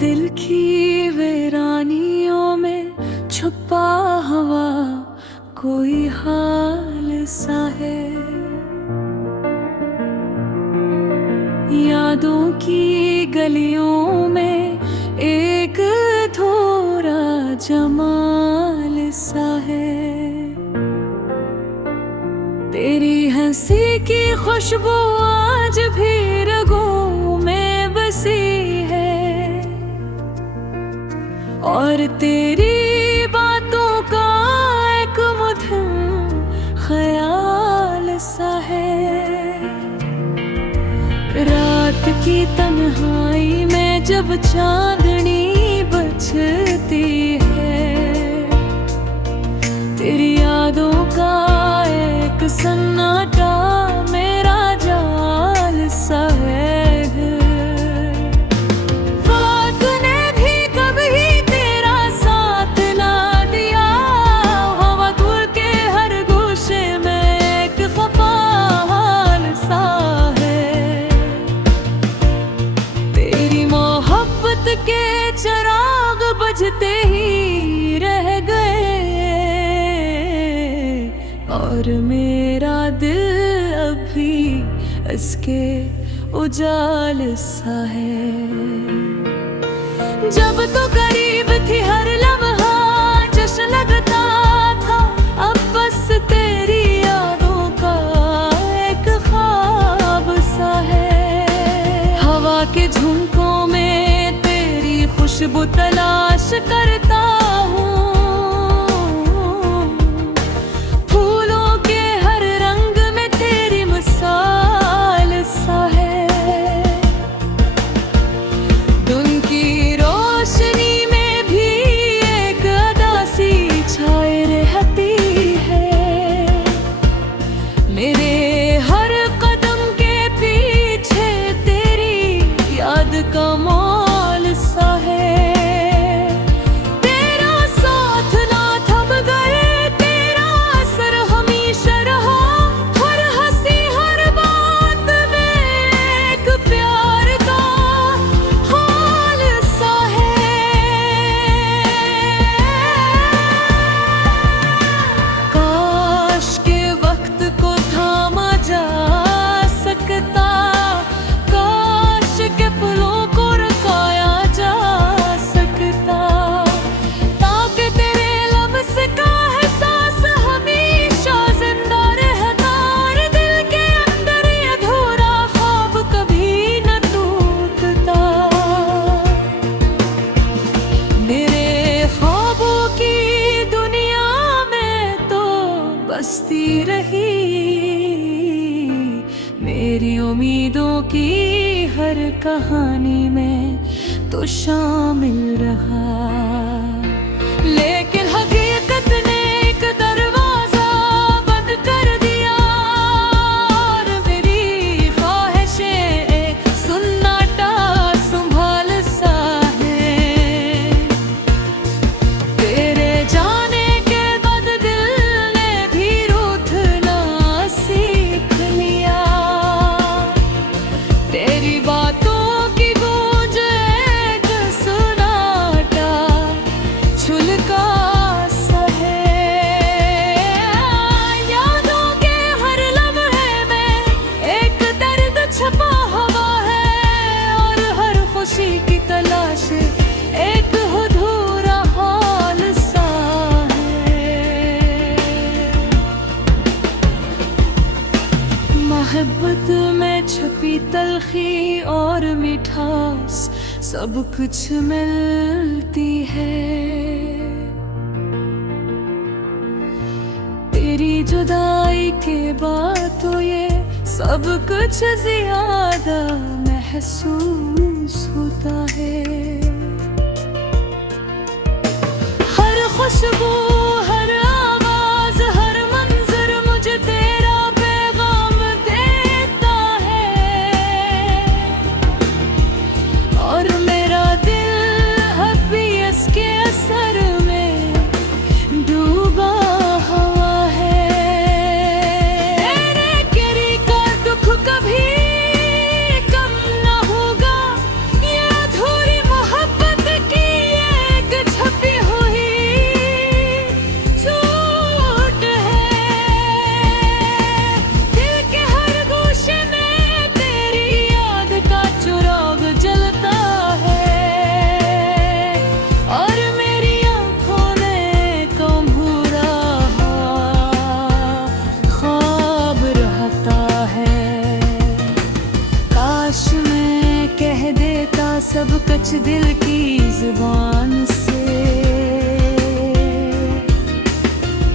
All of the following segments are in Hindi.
दिल की वीरानियों में छुपा हुआ कोई हाल सा है। यादों की गलियों में एक अधूरा जमाल सा है। तेरी हंसी की खुशबू आज भी रगों में बसी है और तेरी बातों का एक मधुर ख्याल सा है। रात की तन्हाई में जब चांदनी बजती है, तेरी यादों का एक सन्नाटा मेरा जाल सा है। वक्त ने भी कभी तेरा साथ ना दिया, हवा दूर के हर गोशे में एक खफा हाल सा है। तेरी मोहब्बत के चिराग बुझते ही रह गए और मेरा दिल अभी इसके उजाल सा है। जब तो करीब थी हर लम्हा जश्न लगता था, अब बस तेरी यादों का एक ख्वाब सा है। हवा के झुमकों में तेरी खुशबू तलाश करता हूँ, बसती रही मेरी उम्मीदों की हर कहानी में तो शामिल रहा। लेकिन हकीकत ने एक दरवाजा बंद कर दिया और मेरी ख्वाहिशें एक सुन्नाटा संभाल सा है। तेरे जाने के बाद दिल ने भी रूठना सीख लिया। तेरी बातों की गूंज एक सुनाटा छुलका सा है। यादों के हर लम्हे में एक दर्द छपा हुआ है और हर खुशी की तलाश एक अधूरा हाल सा है। मोहब्बत में छुपी तलखी और मिठास सब कुछ मिलती है। तेरी जुदाई के बाद तो ये सब कुछ ज्यादा महसूस होता है। हर खुशबू, हर आवाज, हर मंजर मुझे तेरा पैगाम देता है और मेरा दिल अभी इसके असर में डूबा हुआ है। तेरे गिरी का दुख कभी कम न होगा, ये अधूरी मोहब्बत सब कुछ दिल की जुबान से।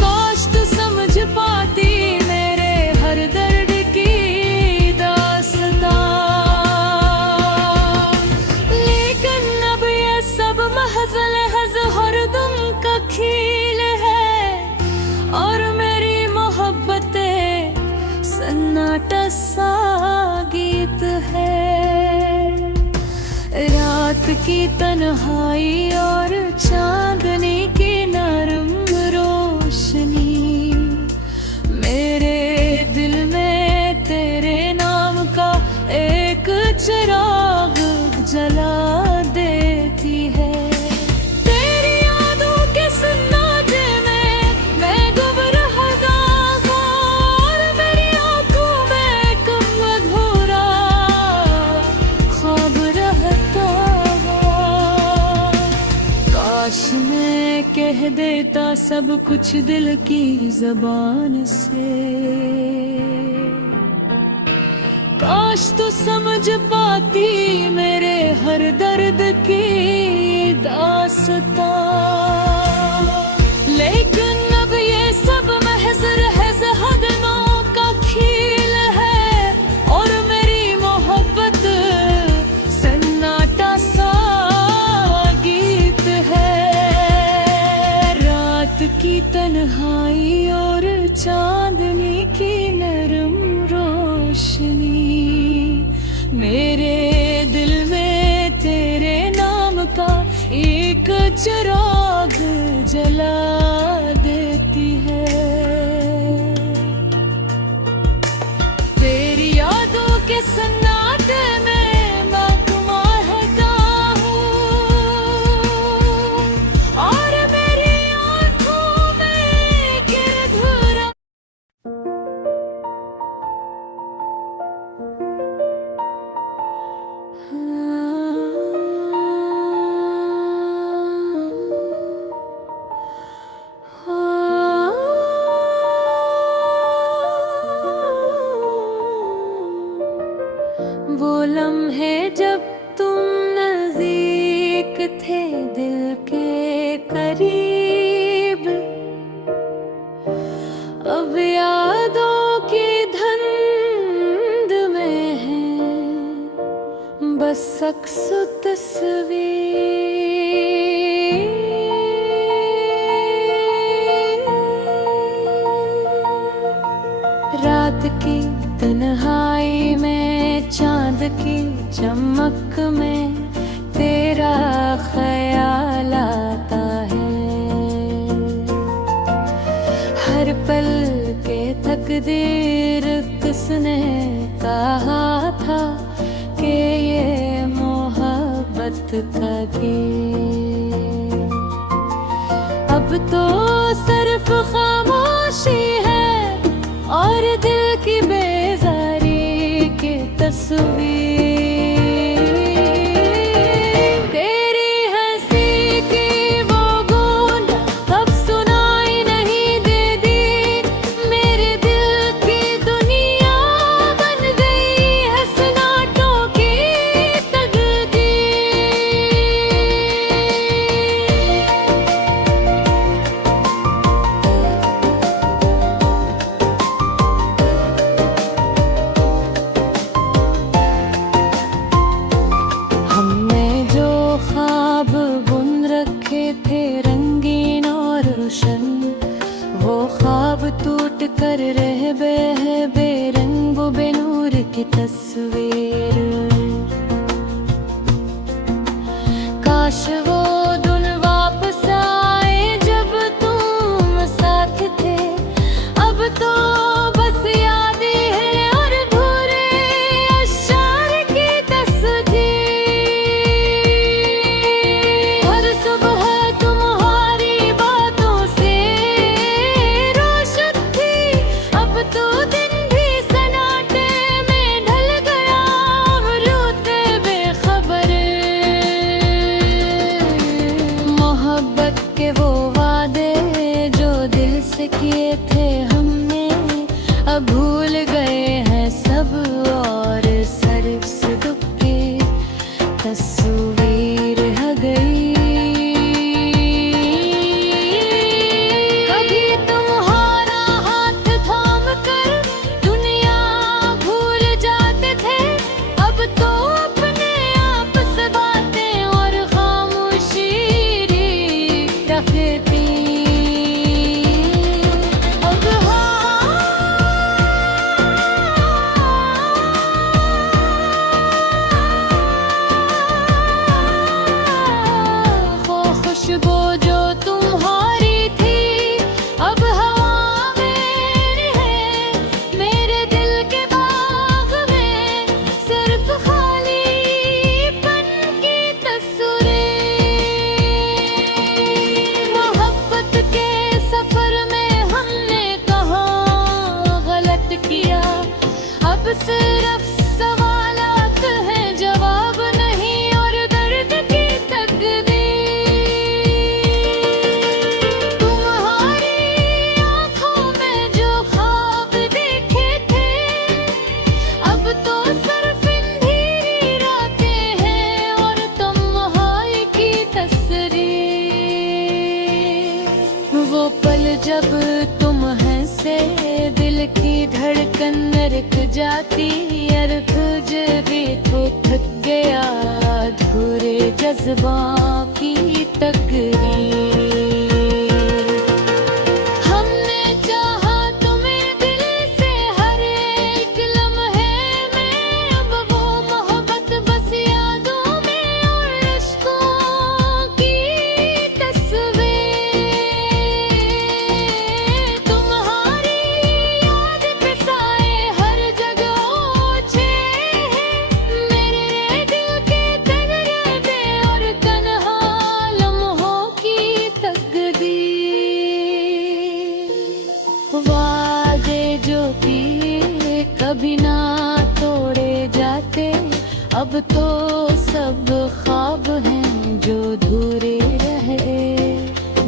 काश तू समझ पाती मेरे हर दर्द की दास्तां, लेकिन अब ये सब महज़ लहज़ हरदम का खेल है, और मेरी मोहब्बतें सन्नाटा सा गीत है। रात की तन्हाई और चांदनी की नरम रोशनी, मेरे दिल में तेरे नाम का एक चिराग जला देती है। तेरी यादों के सन्नाटे में मैं गुम रहता हूँ, और मेरी आँखों में एक अधूरा ख्वाब रहता है। काश मैं कह देता सब कुछ दिल की ज़बान से, काश तू समझ पाती मेरे हर दर्द की दास्तां, लेकिन अब ये सब महज़ रहज़ हदनों का खेल है, और मेरी मोहब्बत सन्नाटा सा गीत है। रात की तन्हाई और चांदनी की नरम रोशनी, मेरे दिल में तेरे नाम का एक चिराग जला देती है। तेरी यादों के सन्नाटे में मैं गुम रहता हूँ, और मेरी आँखों में एक अधूरा वो लम्हे जब तुम नज़दीक थे दिल के करीब, अब यादों की धुंध में है बस अक्स तस्वीर। रात की तन्हाई में चांद की चमक में तेरा ख्याल आता है। हर पल के तकदीर किसने कहा था कि ये मोहब्बत का गीत। अब तो सिर्फ खामोशी है और दिल की बेजारी की तस्वीर। तेरी हंसी की वो गूंज अब सुनाई नहीं देती, मेरे दिल की दुनिया बन गई है सन्नाटों की तकदीर। हमने जो ख्वाब बुन रखे थे रंगीन और रोशन, वो ख्वाब टूट कर रह गए हैं बेरंग बेनूर की तस्वीर। काश वो दिन वापस आए जब तुम साथ थे, अब तो बस यादें हैं और अधूरे अश्शार की तस्वीर। हर सुबह तुम्हारी बातों से रोशन थी, अब तो दिन भी सन्नाटे में ढल गया रूठे बेखबर। मोहब्बत के वो वादे जो दिल से किए थे हमने, अब भूल गए हैं सब और सिर्फ दुख की तस्वीर। जाती अर्घ जरे तो थक गया अधूरे जज्बा की तकरीर। हमने चाहा तुम्हें दिल से हर एक लम्हे में, अब वो मोहब्बत बस यादों में और इश्कों की तस्वीर। तुम्हारी याद के साए हर जगह ओछे हैं, मेरे दिल के तजर्बे और तन्हा लम्हों की तकदीर। वादे जो किए कभी ना तोड़े जाते, अब तो सब ख्वाब हैं जो धूरे रहे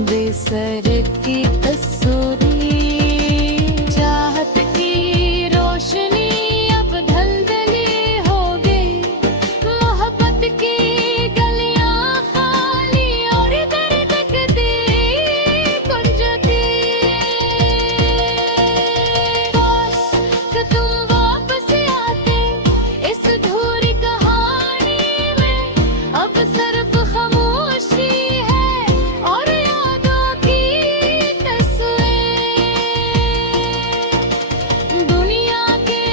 बेसर की तस्वीर। चाहत की रोशनी अब धंधली हो गई, मोहब्बत की गलियां खाली और दर्द की गुंजती। काश कि तुम वापस आते इस अधूरी कहानी में, अब सिर्फ खामोशी है और यादों की तस्वीर। दुनिया के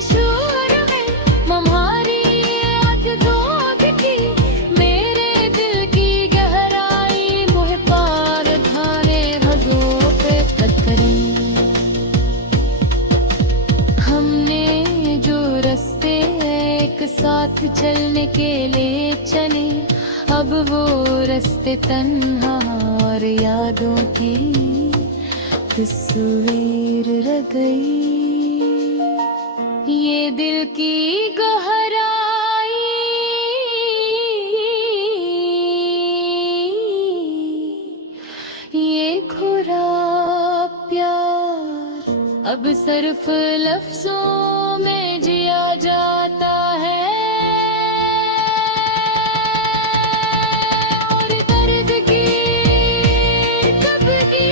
शोर में हमारी आँख धोख की, मेरे दिल की गहराई मोह पार धारे हजों पे कतरी। हमने जो रास्ते एक साथ चलने के लिए चले, अब वो रास्ते तन्हा और यादों की तस्वीर रह गई। ये दिल की गहराई, ये खुरा प्यार अब सिर्फ लफ्जों में जिया जाता है। और दर्द की कब की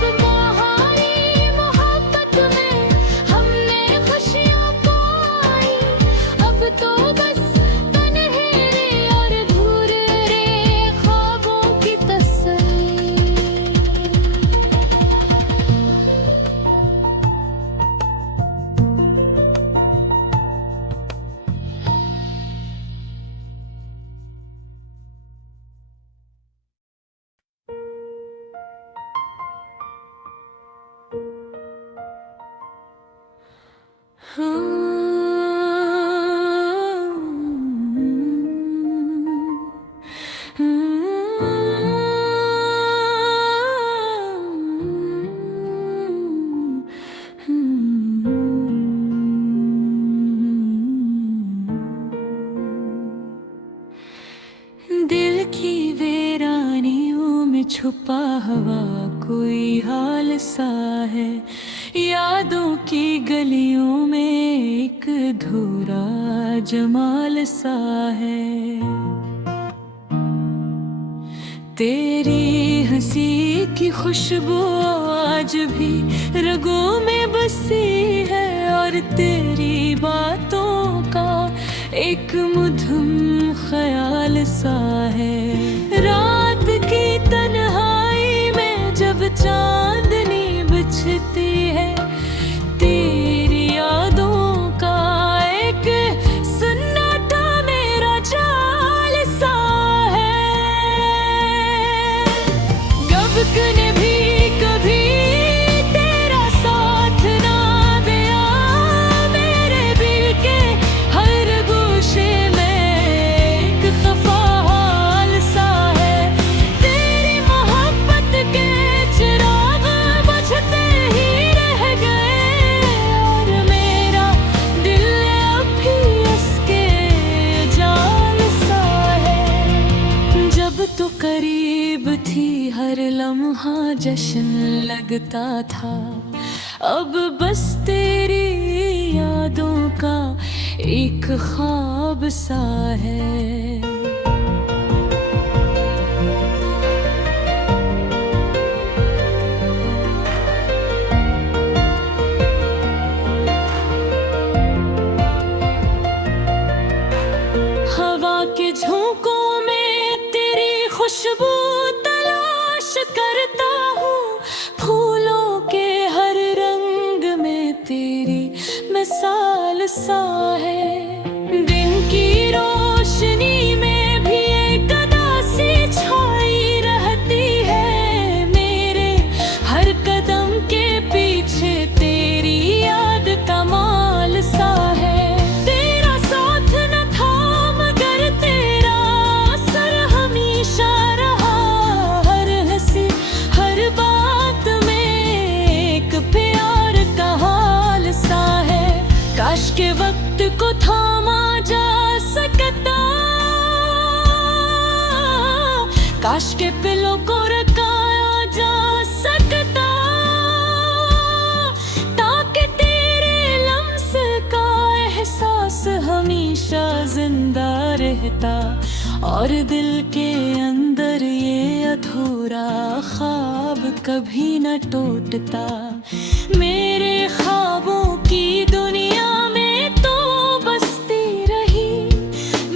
तुम्हारी मोहब्बत में हमने खुशियाँ पाई, अब तो बस तन्हेरे और अधूरे ख्वाबों की तस्वीर। दिल की वीरानियों में छुपा हुआ कोई हाल सा है, यादों की गलियों में एक अधूरा जमाल सा है। तेरी हंसी की खुशबू आज भी रगों में बसी है, और तेरी बातों का एक मधुम ख्याल सा है। रात की तन्हाई में जब चांदनी बिछती है, तेरी यादों का एक सन्नाटा मेरा जाल सा है। गबक ने भी कभी तेरा साथ ना दिया, मेरे दिल के हर गोशे में एक खफा हाल सा है। तेरी मोहब्बत के चिराग बुझते ही रह गए, और मेरा दिल अब भी उसके जाल सा है। जब तो करीब थी हर लम्हा जश्न लगता था, अब बस तेरी यादों का एक ख्वाब सा है। काश के पिलों को रकाया जा सकता, ताकि तेरे लम्स का एहसास हमेशा जिंदा रहता, और दिल के अंदर ये अधूरा ख्वाब कभी न टूटता। मेरे ख्वाबों की दुनिया में तो बसती रही,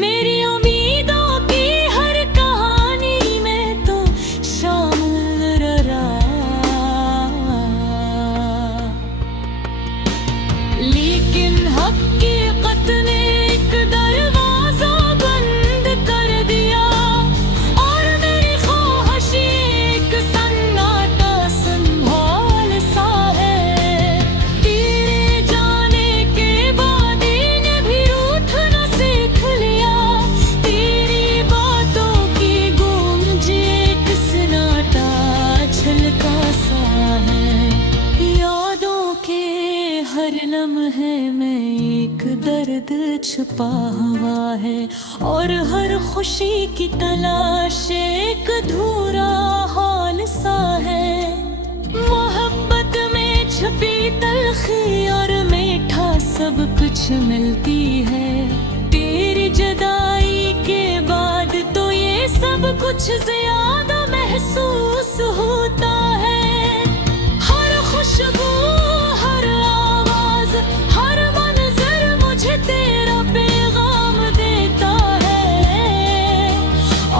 मेरी उम्मीदों की हर कहानी में तो शामिल रहा। लेकिन हकीकत ने एक दरवाजा बंद कर दिया, और मेरी ख्वाहिश एक सन्नाटा संभाल सा है। तेरे जाने के बाद इन्हें भी रूठना सीख लिया, तेरी बातों की गूंज एक सन्नाटा छलका सा है। यादों के हर लम्हे में एक दर्द छुपा हुआ है, और हर खुशी की तलाश एक अधूरा हाल सा है। मोहब्बत में छुपी तलखी और मीठा सब कुछ मिलती है, तेरी जुदाई के बाद तो ये सब कुछ ज्यादा महसूस होता है। हर खुशबू, हर आवाज, हर मंजर मुझे तेरा पैगाम देता है,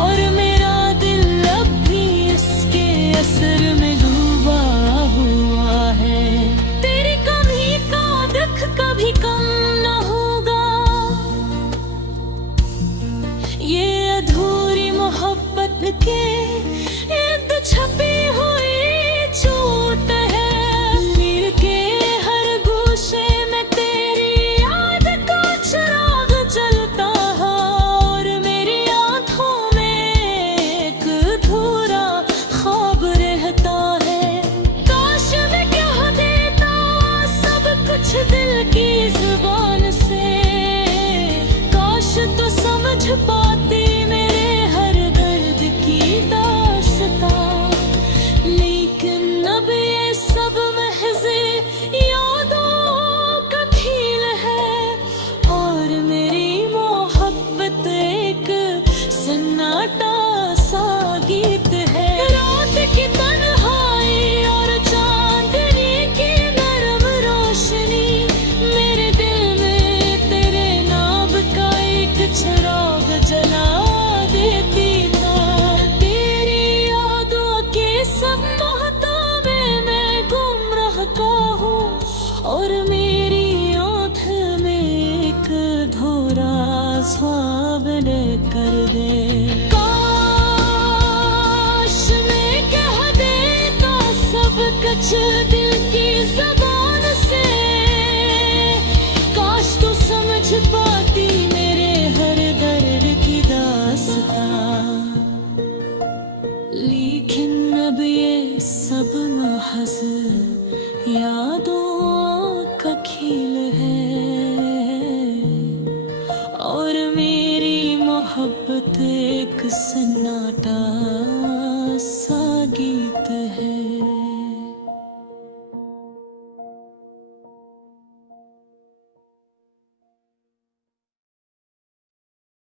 और मेरा दिल अब भी इसके असर में डूबा हुआ है। तेरी कमी का दुख कभी कम न होगा, ये अधूरी मोहब्बत के इर्द छपी हुई चोट है। नीर के हर गोशे में तेरी याद का चिराग जलता है, और मेरी आंखों में एक अधूरा ख्वाब रहता है। काश मैं कह देता सब कुछ दिल की जुबान से, काश तो समझ पाती मेरे हर दर्द की दास्तां। लेकिन अब ये सब महज़ यादों का खेल है, और मेरी मोहब्बत एक सन्नाटा सा गीत है। रात की तन्हाई और चांदनी की नरम रोशनी मेरे दिल में तेरे नाम का एक चिराग जला देती था। तेरी यादों के सब महताब में मैं गुम रहता हूँ, और मेरी आँख में एक अधूरा ख्वाब कर दे। काश मैं कह देता सब कुछ दिल की ज़बान से, काश तू समझ पाती मेरे हर दर्द की दास्तां। लेकिन अब ये सब महज़ यादों का खेल है, और मेरी मोहब्बत एक